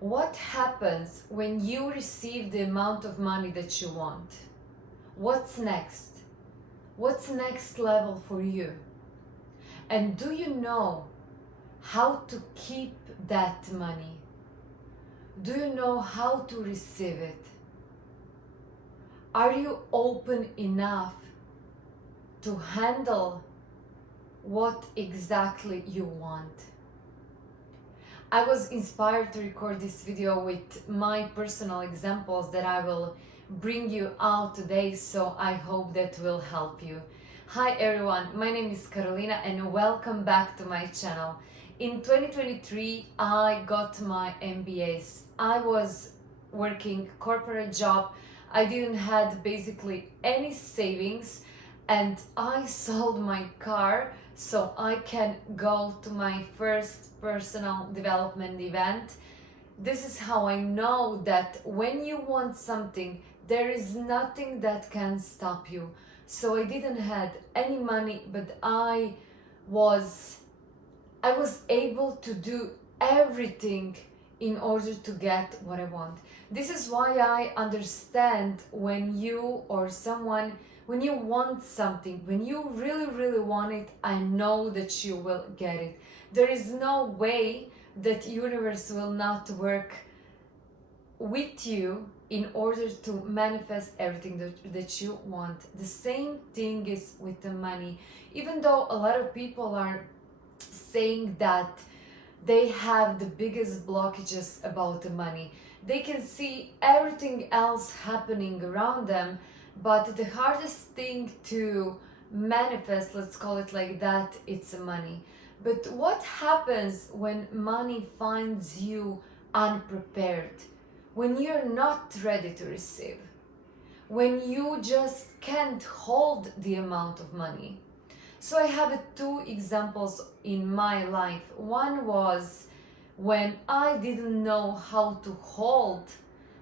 What happens when you receive the amount of money that you want? What's next? What's next level for you? And do you know how to keep that money? Do you know how to receive it? Are you open enough to handle what exactly you want? I was inspired to record this video with my personal examples that I will bring you out today, so I hope that will help you. Hi everyone, my name is Carolina and welcome back to my channel. In 2023 I got my MBAs. I was working corporate job. I didn't have basically any savings and I sold my car so I can go to my first personal development event. This is how I know that when you want something, there is nothing that can stop you. So I didn't have any money, but I was able to do everything in order to get what I want. This is why I understand when you or someone, when you want something, when you really want it, I know that you will get it. There is no way that universe will not work with you in order to manifest everything that you want. The same thing is with the money. Even though a lot of people are saying that they have the biggest blockages about the money, they can see everything else happening around them, but the hardest thing to manifest, let's call it like that, it's money. But what happens when money finds you unprepared? When you're not ready to receive? When you just can't hold the amount of money? So I have two examples in my life. One was when I didn't know how to hold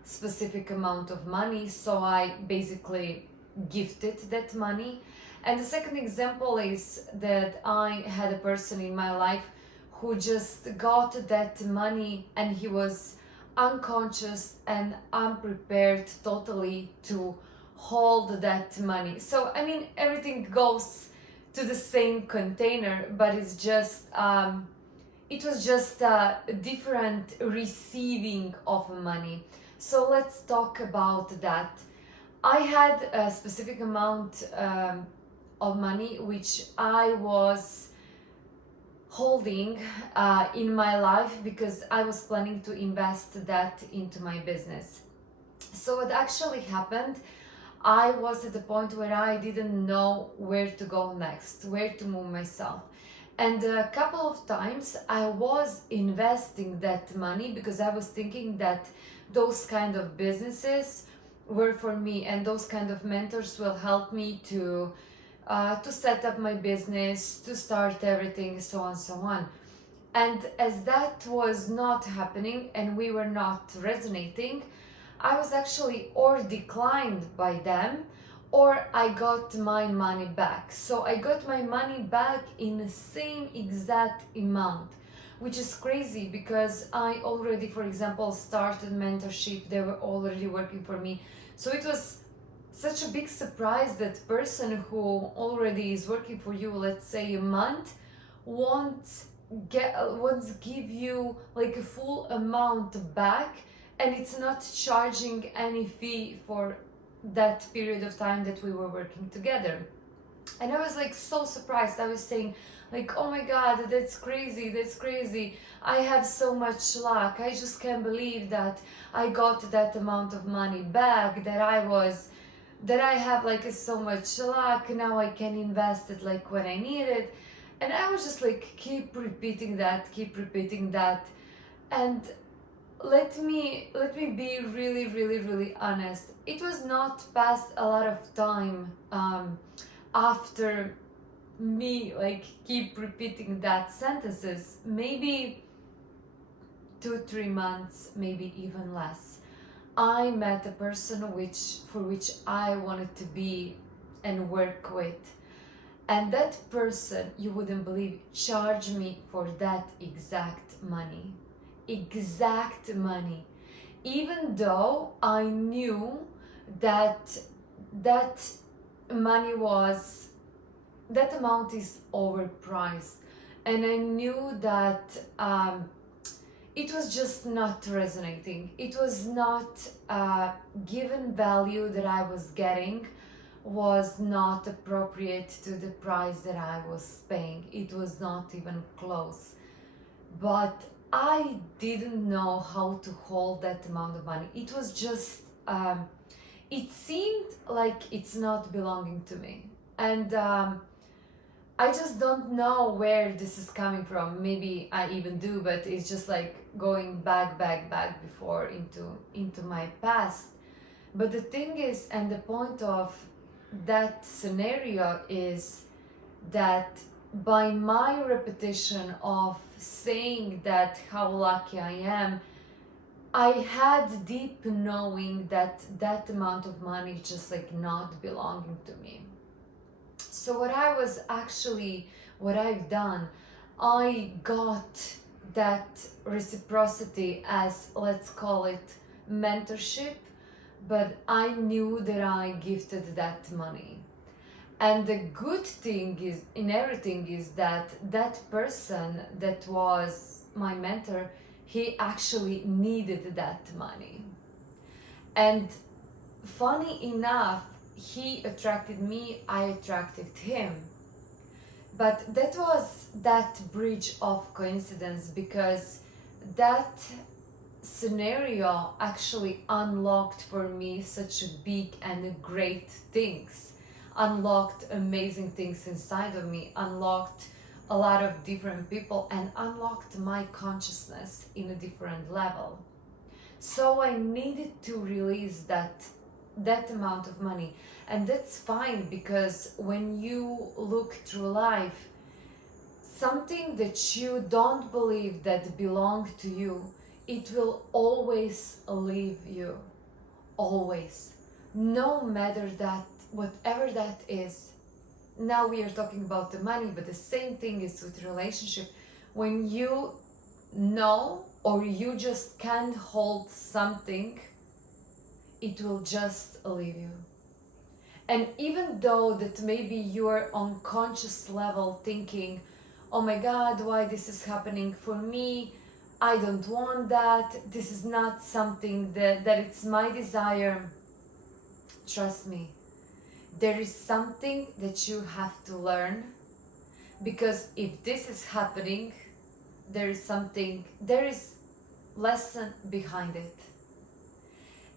specific amount of money, so I basically gifted that money. And the second example is that I had a person in my life who just got that money and he was unconscious and unprepared totally to hold that money. So I mean, everything goes to the same container, but it's just it was just a different receiving of money. So let's talk about that. I had a specific amount of money which I was holding in my life because I was planning to invest that into my business. So what actually happened, I was at the point where I didn't know where to go next, where to move myself. And a couple of times I was investing that money because I was thinking that those kind of businesses were for me and those kind of mentors will help me to set up my business, to start everything, so on, so on. And as that was not happening and we were not resonating, I was actually or declined by them or I got my money back. So I got my money back in the same exact amount, which is crazy because I already, for example, started mentorship. They were already working for me. So it was such a big surprise that person who already is working for you, let's say a month, won't give you like a full amount back, and it's not charging any fee for that period of time that we were working together. And I was like so surprised. I was saying like, oh my god, that's crazy, I have so much luck, I just can't believe that I got that amount of money back, that I have like so much luck, now I can invest it like when I need it. And I was just like keep repeating that. And let me be really honest. It was not past a lot of time after me like keep repeating that sentences, maybe 2-3 months, maybe even less, I met a person for which I wanted to be and work with. And that person, you wouldn't believe, charged me for that exact money. exact money, even though I knew that that money was, that amount is overpriced, and I knew that it was just not resonating. It was not given value that I was getting was not appropriate to the price that I was paying. It was not even close. But I didn't know how to hold that amount of money. It was just, it seemed like it's not belonging to me. And I just don't know where this is coming from. Maybe I even do, but it's just like going back before into my past. But the thing is, and the point of that scenario is that by my repetition of saying that how lucky I am, I had deep knowing that that amount of money is just like not belonging to me. So what I've done, I got that reciprocity as, let's call it, mentorship, but I knew that I gifted that money. And the good thing is in everything is that that person that was my mentor, he actually needed that money. And funny enough, he attracted me, I attracted him. But that was that bridge of coincidence, because that scenario actually unlocked for me such a big and great things, unlocked amazing things inside of me, unlocked a lot of different people, and unlocked my consciousness in a different level. So I needed to release that amount of money. And that's fine, because when you look through life, something that you don't believe that belongs to you, it will always leave you. Always. No matter that, whatever that is. Now we are talking about the money, but the same thing is with relationship. When you know, or you just can't hold something, it will just leave you. And even though that maybe you're on conscious level thinking, oh my God, why this is happening for me? I don't want that. This is not something that it's my desire. Trust me, there is something that you have to learn, because if this is happening, there is lesson behind it.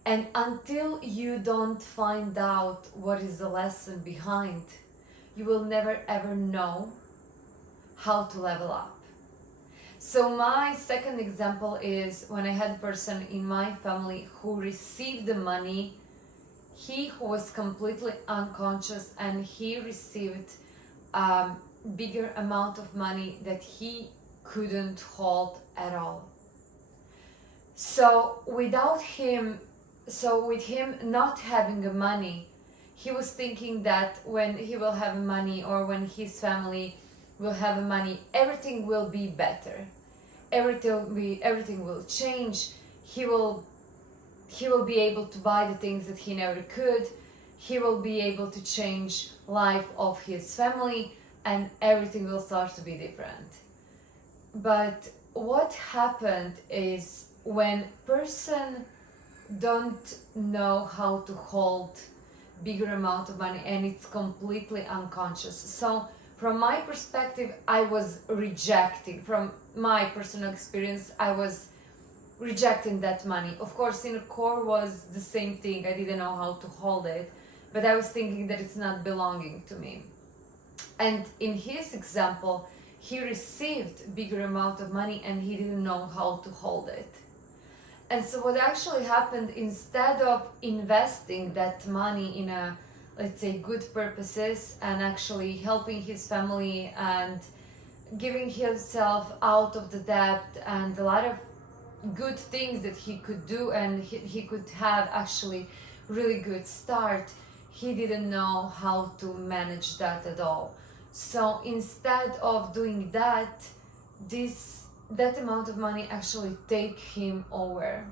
And until you don't find out what is the lesson behind, you will never ever know how to level up. So my second example is when I had a person in my family who received the money, he who was completely unconscious, and he received a bigger amount of money that he couldn't hold at all. So with him not having the money, he was thinking that when he will have money, or when his family will have money, everything will be better. Everything will change. He will be able to buy the things that he never could. He will be able to change life of his family, and everything will start to be different. But what happened is, when person don't know how to hold bigger amount of money, and it's completely unconscious. So from my perspective, I was rejecting, from my personal experience, I was rejecting that money. Of course, in the core was the same thing. I didn't know how to hold it, but I was thinking that it's not belonging to me. And in his example, he received bigger amount of money and he didn't know how to hold it. And so what actually happened, instead of investing that money in a, let's say, good purposes, and actually helping his family and giving himself out of the debt and a lot of good things that he could do, and he could have actually really good start, he didn't know how to manage that at all. So instead of doing that, this that amount of money actually take him over.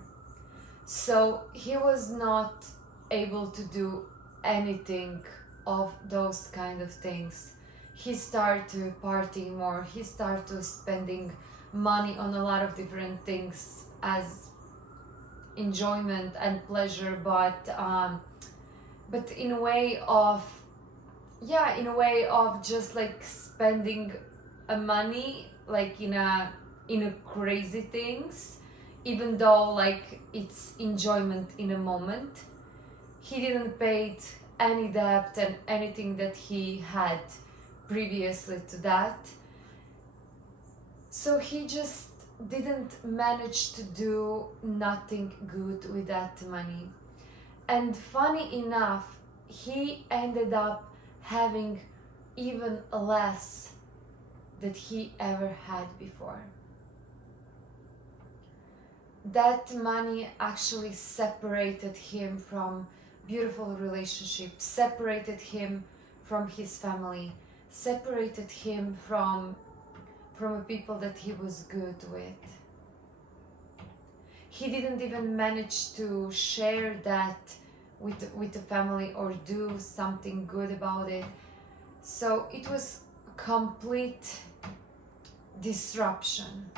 So he was not able to do anything of those kind of things. He started partying more, he started spending money on a lot of different things as enjoyment and pleasure, but in a way of, yeah, in a way of just like spending money like in a crazy things, even though like it's enjoyment in a moment. He didn't pay any debt and anything that he had previously to that. So he just didn't manage to do nothing good with that money. And funny enough, he ended up having even less that he ever had before. That money actually separated him from beautiful relationships, separated him from his family, separated him from people that he was good with. He didn't even manage to share that with the family or do something good about it. So it was complete disruption.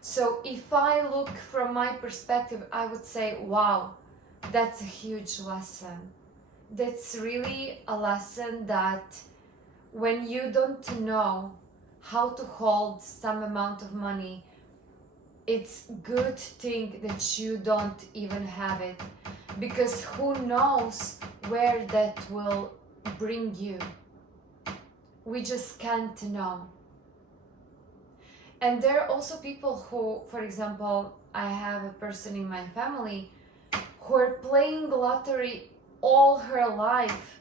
So if I look from my perspective, I would say, wow, that's a huge lesson. That's really a lesson that when you don't know how to hold some amount of money, it's good thing that you don't even have it, because who knows where that will bring you. We just can't know. And there are also people who, for example, I have a person in my family who are playing lottery all her life,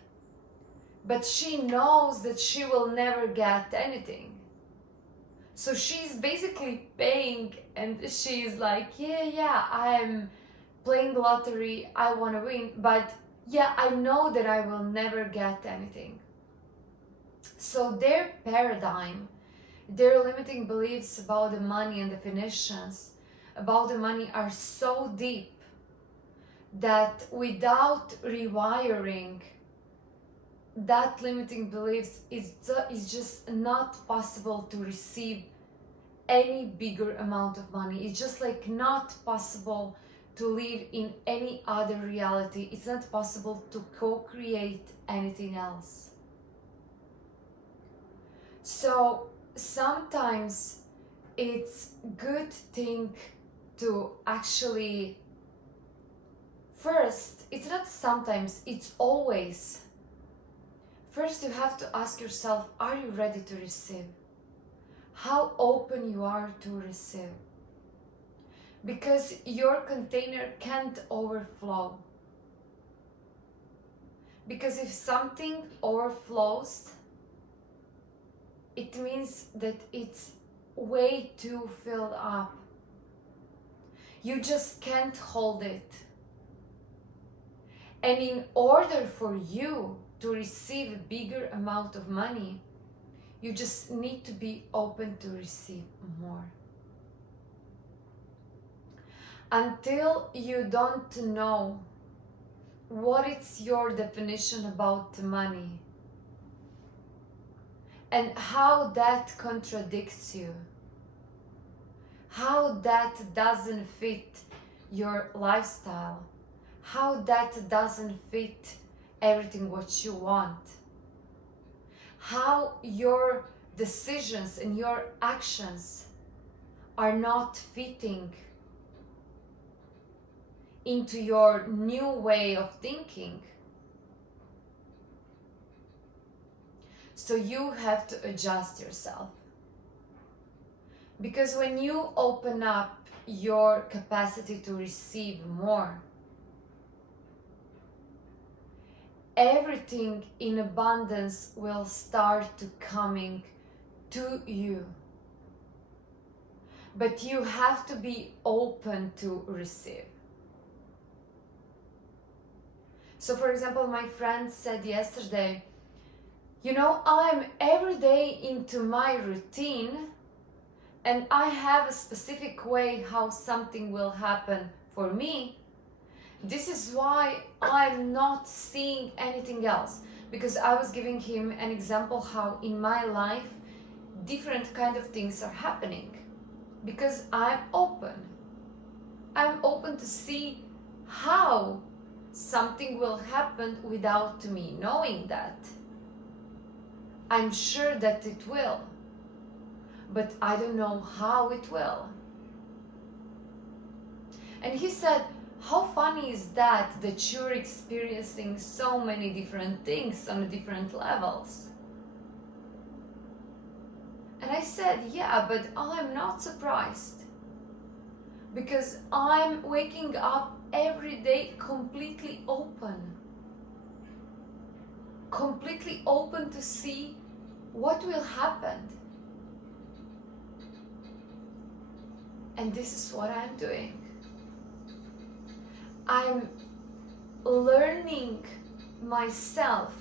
but she knows that she will never get anything. So she's basically paying, and she's like, yeah, I'm playing lottery, I want to win, but yeah, I know that I will never get anything. So their paradigm, their limiting beliefs about the money and definitions about the money are so deep that without rewiring that limiting beliefs, it's just not possible to receive any bigger amount of money. It's just like not possible to live in any other reality. It's not possible to co-create anything else. So sometimes it's good thing to actually, first, it's not sometimes, it's always, first you have to ask yourself, are you ready to receive? How open you are to receive? Because your container can't overflow. Because if something overflows, it means that it's way too filled up. You just can't hold it. And in order for you to receive a bigger amount of money, you just need to be open to receive more. Until you don't know what is your definition about money and how that contradicts you, how that doesn't fit your lifestyle, how that doesn't fit everything what you want, how your decisions and your actions are not fitting into your new way of thinking. So you have to adjust yourself. Because when you open up your capacity to receive more, everything in abundance will start to coming to you. But you have to be open to receive. So for example, my friend said yesterday, you know, I'm every day into my routine, and I have a specific way how something will happen for me, this is why I'm not seeing anything else. Because I was giving him an example how in my life different kind of things are happening. Because I'm open. I'm open to see how something will happen without me knowing that. I'm sure that it will, but I don't know how it will. And he said, how funny is that you're experiencing so many different things on different levels? And I said, yeah, but I'm not surprised. Because I'm waking up every day completely open. Completely open to see what will happen. And this is what I'm doing. I'm learning myself,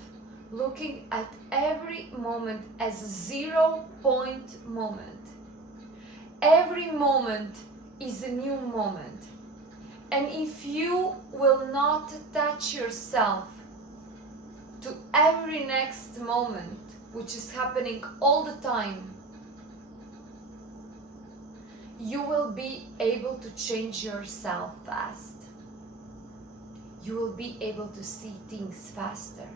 looking at every moment as a 0 point moment. Every moment is a new moment. And if you will not attach yourself to every next moment, which is happening all the time, you will be able to change yourself fast. You will be able to see things faster.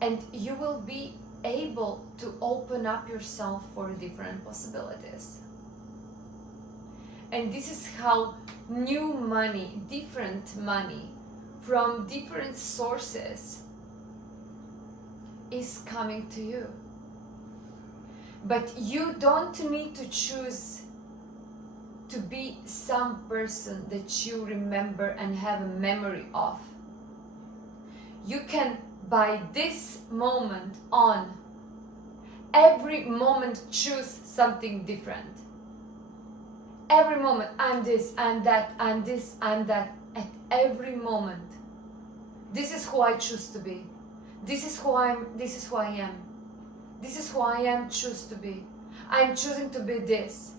And you will be able to open up yourself for different possibilities. And this is how new money, different money from different sources is coming to you. But you don't need to choose to be some person that you remember and have a memory of. You can, by this moment on, every moment choose something different. Every moment, I'm this, I'm that, I'm this, I'm that. At every moment, this is who I choose to be. This is who I am. This is who I am. This is who I am. Choose to be. I'm choosing to be this.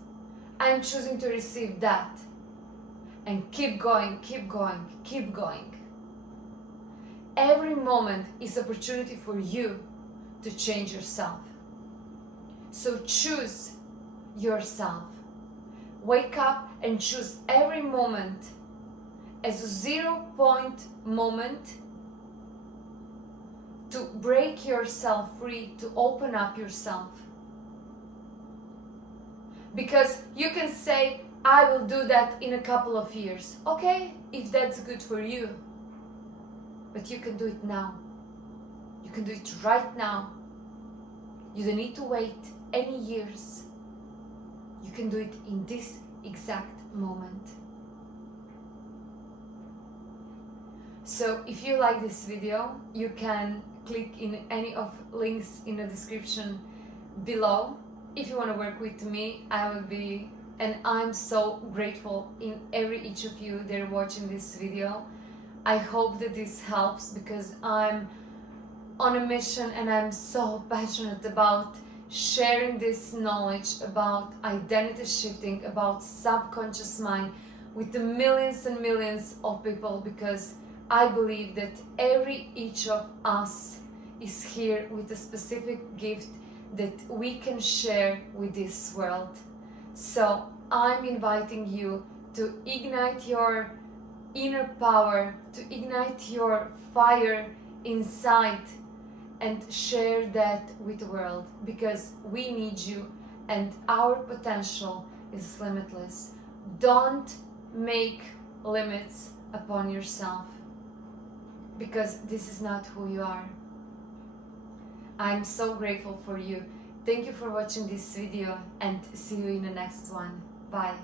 I'm choosing to receive that. And keep going, keep going, keep going. Every moment is opportunity for you to change yourself. So choose yourself. Wake up and choose every moment as a 0 point moment to break yourself free, to open up yourself. Because you can say, I will do that in a couple of years. Okay, if that's good for you. But you can do it now. You can do it right now. You don't need to wait any years. You can do it in this exact moment. So if you like this video, you can click in any of links in the description below. If you want to work with me, I will be, and I'm so grateful in each of you that are watching this video. I hope that this helps, because I'm on a mission and I'm so passionate about sharing this knowledge about identity shifting, about subconscious mind with the millions and millions of people, because I believe that each of us is here with a specific gift that we can share with this world. So I'm inviting you to ignite your inner power, to ignite your fire inside and share that with the world, because we need you and our potential is limitless. Don't make limits upon yourself, because this is not who you are. I'm so grateful for you. Thank you for watching this video and see you in the next one. Bye.